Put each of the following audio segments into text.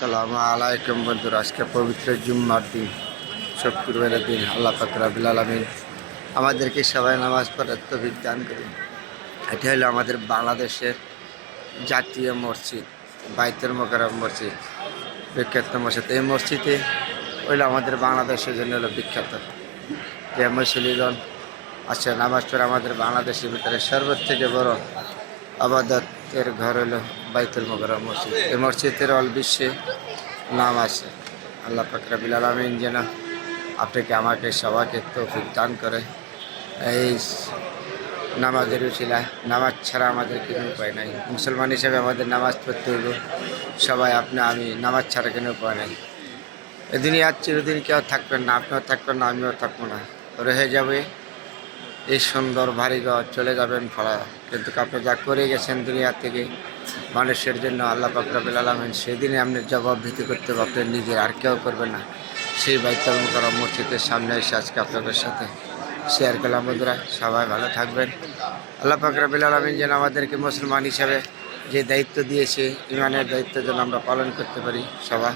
সালামু আলাইকুম বন্ধুরা, আজকে পবিত্র জুম্মার দিন, শুক্রবারের দিন। আল্লাহ পাক রব্বুল আলামিন আমাদেরকে সবাই নামাজ পড়ার তৌফিক দান করুন। এটি হলো আমাদের বাংলাদেশের জাতীয় মসজিদ, বাইতুল মোকাররম মসজিদ, বিখ্যাত মসজিদ। এই মসজিদে হইলো আমাদের বাংলাদেশের জন্য হলো বিখ্যাত। যে মুসলিগণ আসে নামাজ পড়ে আমাদের বাংলাদেশের ভিতরে সর্বথেকে বড় আবাদতের ঘর হলো বাইতুল মোকাররম মসজিদ। এই মসজিদের অল বিশ্বে নাম আছে। আল্লাহ পাক রব্বুল আলামিন যেন আপনাকে আমাকে সবাইকে তৌফিক দান করে। এই নামাজের উসিলায়, নামাজ ছাড়া আমাদের কোনো উপায় নাই। মুসলমান হিসেবে আমাদের নামাজ পড়তে হইব। সবাই আমি নামাজ ছাড়া কোনো উপায় নাই। এই দুনিয়ার চিরদিন কেউ থাকবেন না, আপনিও থাকবেন না, আমিও থাকবো না। রয়ে যাবে এই সুন্দর ভারী ঘর, চলে যাবেন ফাড়া। কিন্তু আপনি যা করে গেছেন দুনিয়া থেকে মানুষের জন্য, আল্লাহ পাক রব্বুল আলামিন সেদিনে আপনি জবাবদিহি করতে পারবেন নিজের, আর কেউ করবে না। সেই বাইতুল মোকাররম মসজিদের সামনে এসে আজকে আপনাদের সাথে শেয়ার করলাম। বন্ধুরা, সবাই ভালো থাকবেন। আল্লাহ পাক রব্বুল আলামিন যেন আমাদেরকে মুসলমান হিসাবে যে দায়িত্ব দিয়েছে, ইমানের দায়িত্ব যেন আমরা পালন করতে পারি। সবাই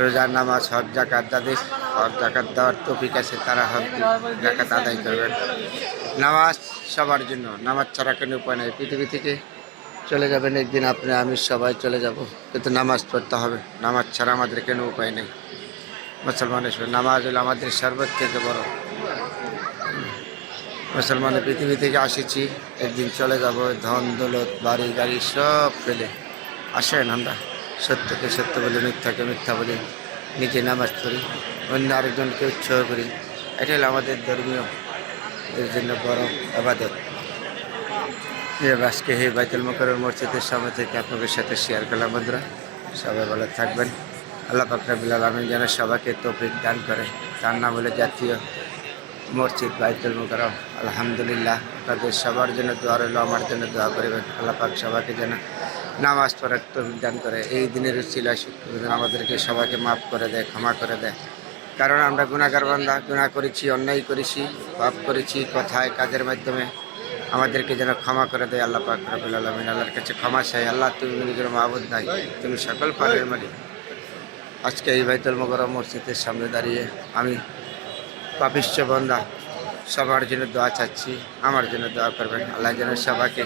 রোজা, নামাজ, হজ, জাকাত, যাদের হজ জাকাত দেওয়ার তৌফিক আছে তারা হজ জাকাত আদায় করবেন। নামাজ সবার জন্য, নামাজ ছাড়া কোনো উপায় নেই। পৃথিবী থেকে চলে যাবেন একদিন, আমি সবাই চলে যাব, কিন্তু নামাজ পড়তে হবে। নামাজ ছাড়া আমাদের কোনো উপায় নেই। মুসলমানের নামাজ হলো আমাদের সর্বথেকে বড়। মুসলমানের পৃথিবী থেকে আসেছি, একদিন চলে যাব। ধন দৌলত, বাড়ি গাড়ি সব ফেলে আসেন আমরা সত্যকে সত্য বলি, মিথ্যাকে মিথ্যা বলি, নিজে নামাজ পড়ি, অন্য আরেকজনকে উৎসাহ করি। এটা হলো আমাদের ধর্মীয় এর জন্য বড় আবাদত। আজকে এই বাইতুল মোকাররম মসজিদের সামনে থেকে আপনাদের সাথে শেয়ার করলাম। বন্ধুরা, সবাই ভালো থাকবেন। আল্লাহ পাক রব্বুল আলামিন যেন সবাইকে তৌফিক দান করে। তার নাম হলো জাতীয় মসজিদ বাইতুল মোকাররম। আলহামদুলিল্লাহ, আপনাদের সবার জন্য দোয়া রইল, আমার জন্য দোয়া করবেন। আল্লাহ পাক সবাইকে যেন নামাজ পড়ার তৌফিক দান করে। এই দিনের উসিলায় শুক্রবার আমাদেরকে সবাইকে মাফ করে দেয়, ক্ষমা করে দেয়। কারণ আমরা গুনাহগার বান্দা, গুনাহ করেছি, অন্যায় করেছি, পাপ করেছি, কথায় কাজের মাধ্যমে। আমাদেরকে যেন ক্ষমা করে দেয় আল্লাহ পাক রব্বুল আলামিন। আল্লাহর কাছে ক্ষমা চাই। আল্লাহ, তুমি নিজের মাবুদ নাই, তুমি সকল পারের মালিক। আজকে এই বাইতুল মোকাররম মসজিদের সামনে দাঁড়িয়ে আমি পাপিষ্ঠ বান্দা সবার জন্য দোয়া চাচ্ছি। আমার জন্য দোয়া করবেন। আল্লাহ যেন সবাইকে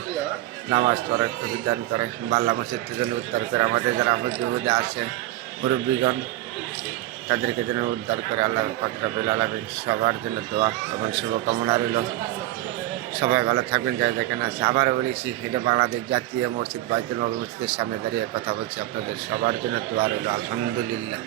নামাজ পড়ার তৌফিক দান করে, বাল্লা মসজিদের জন্য উদ্ধার করে। আমাদের যারা হুজুর আছে, মুরব্বীগণ, তাদেরকে যেন উদ্ধার করে। আল্লাহ পাক রব্বুল আলামিন সবার জন্য দোয়া এবং শুভকামনা রইল। সবাই ভালো থাকবেন, যাই দেখেন আছে। আবারও বলেছি, এটা বাংলাদেশ জাতীয় মসজিদ বাইতুল মোকাররম মসজিদের সামনে দাঁড়িয়ে কথা বলছি। আপনাদের সবার জন্য দোয়া রইল। আলহামদুলিল্লাহ।